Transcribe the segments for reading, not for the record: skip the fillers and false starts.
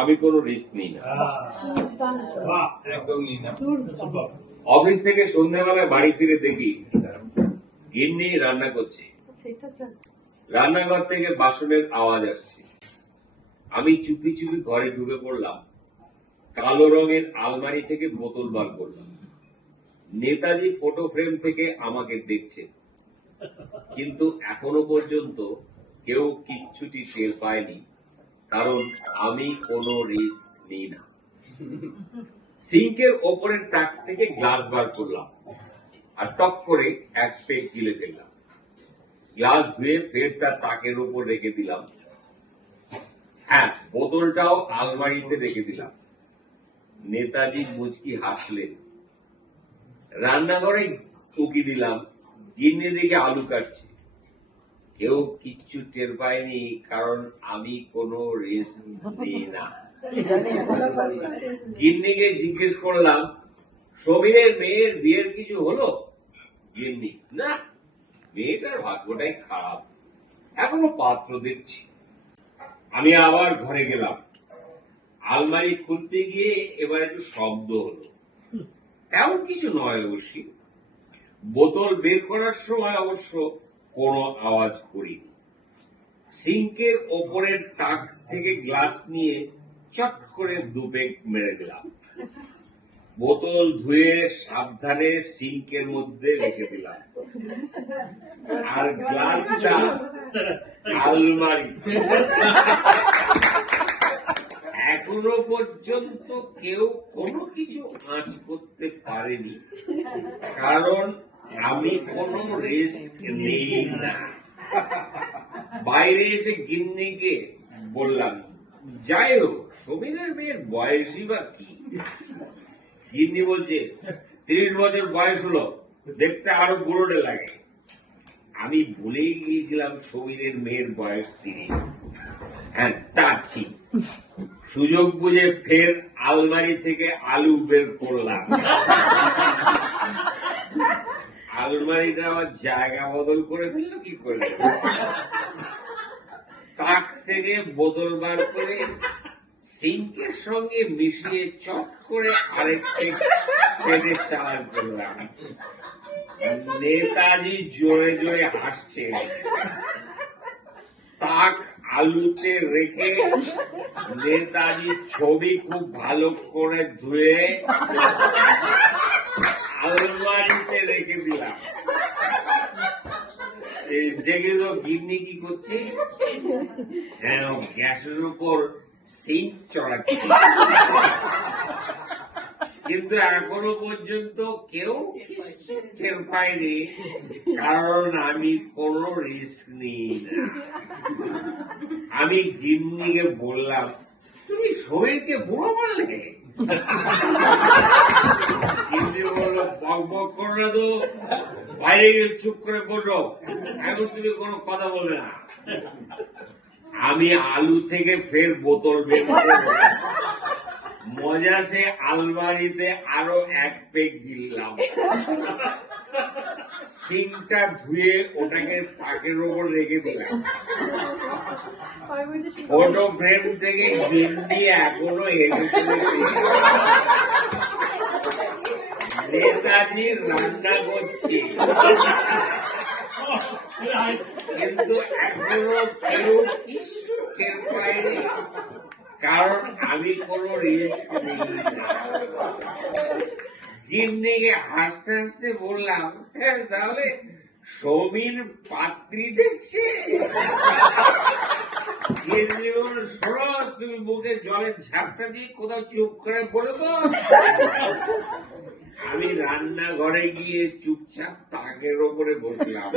আমি কোনো রিস্ক নিই না, একদম নিই না। অফিস থেকে সন্ধ্যাবেলায় বাড়ি ফিরে দেখি গিন্নি রান্না করছে, রান্নাঘর থেকে বাসনের আওয়াজ আসছে। আমি চুপি চুপি ঘরে ঢুকে পড়লাম, কালো রঙের আলমারি থেকে বোতল বার করলাম। নেতাজি ফটো ফ্রেম থেকে আমাকে দেখছে, কিন্তু এখনো পর্যন্ত কেউ কিচ্ছুটি টের পায়নি, কারণ আমি কোনো রিস্ক নিই না। সিঙ্কের ওপরের তাক থেকে গ্লাস বার করলাম আর টক করে এক পেগ গিলে ফেললাম। গ্লাস ধুয়ে ফের তার তাকের উপর রেখে দিলাম। হ্যাঁ, বোতলটাও আলমারিতে রেখে দিলাম। নেতাজি মুচকি হাসলেন। রান্নাঘরে উকি দিলাম, গিন্নি দিকে আলু কাটছে। কেউ কিচ্ছু টের পায়নি, কারণ আমি কোনো রিস্ক নিই না। গিন্নিকে জিজ্ঞেস করলাম, সমীরের মেয়ের বিয়ের কিছু হলো? গিন্নি, না, মেয়েটার ভাগ্যটাই খারাপ, এখনো পাত্র দেখছি। আমি আবার ঘরে গেলাম। আলমারি খুলতে গিয়ে এবার একটু শব্দ হলো, তেমন কিছু নয় অবশ্যই। বোতল বের করার সময় অবশ্য কোনো আওয়াজ করিনি। সিঙ্কের ওপরের তাক থেকে গ্লাস নিয়ে চট করে দুপেগ মেরে দিলাম। বোতল ধুয়ে সাবধানে সিঙ্কের মধ্যে রেখে দিলাম, আর গ্লাসটা আলমারি। এখনো পর্যন্ত কেউ কোনো কিছু আঁচ করতে পারেনি, কারণ আমি কোনো রিস্ক নেই না। বাইরে এসে গিন্নিকে বললাম, যাই হোক, সমীরের মেয়ের বয়সই বা কি? গিন্নি বলছে, 30 বছর বয়স হলো, দেখতে আরো বুড়োটে লাগে। আমি ভুলেই গিয়েছিলাম সমীরের মেয়ের বয়স 30। হ্যাঁ, তা ঠিক। সুযোগ বুঝে ফের আলমারি থেকে আলু বের করলাম। আলমারিটা আমার জায়গা বদল করে ফেলল কি করে? তাক থেকে বোতল বার করে সিঙ্কের সঙ্গে মিশিয়ে চট করে আরেকটি পেটে চাল করলাম। নেতাজি জোরে জোরে হাসছে। তাক আলুতে রেখে নেতাজির ছবি খুব ভালো করে ধুয়ে আলমারিতে রেখে দিলাম। দেখে তো গিন্নি কি করছে? হ্যাঁ, গ্যাসের উপর সিঙ্ক চড়াচ্ছে। কিন্তু এখনো পর্যন্ত কেউ টের পায়নি, কারণ আমি কোনো রিস্ক নিই না। আমি গিন্নিকে বললাম, তুমি শরীরকে বুড়ো বললে? গিন্নি বললো, বক বক করো না তো, বাইরে গিয়ে চুপ করে বসো, এখন তুমি কোনো কথা বলবে না। আমি আলু থেকে ফের বোতল বের করে মজা সে আলমারিতে আরো এক পেগ গিললাম। সিঙ্কটা ধুয়ে ওটাকে তাকের ওপর রেখে দিলাম। ফটো ফ্রেম থেকে গিন্নি এখনো হেঁটে চলেছে। নেতাজি রান্না করছে, কিন্তু এখনো কেউ কিছু টের পায়নি, কারণ আমি কোনো রিস্ক নিই না। গিন্নিকে হাসতে হাসতে বললাম, হ্যাঁ, তাহলে সমীর পাত্রী দেখছে? গিন্নি বলল, শোনো, তুমি মুখে জলের ঝাপটা দিয়ে কোথাও চুপ করে পড়ে তো। আমি রান্নাঘরে গিয়ে চুপচাপ তাকের ওপরে বসলাম,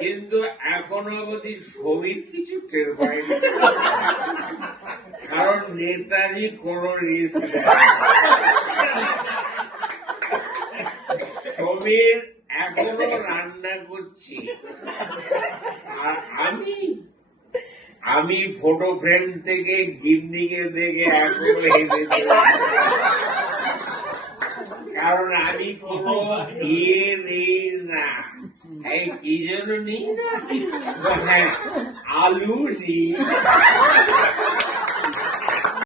কিন্তু এখনো অবধি সমীর কিছু টের পায়নি, কারণ নেতাজি কোনো রিস্ক নেয়। সমীর এখনো রান্না করছি, আর আমি ফটো ফ্রেম থেকে গিন্নিকে দেখে এখনো হেসে চলেছি, কারণ আমি কোনো ইয়ে নেই না। এই কি জন্য নিই না? হ্যাঁ, আলু নিই।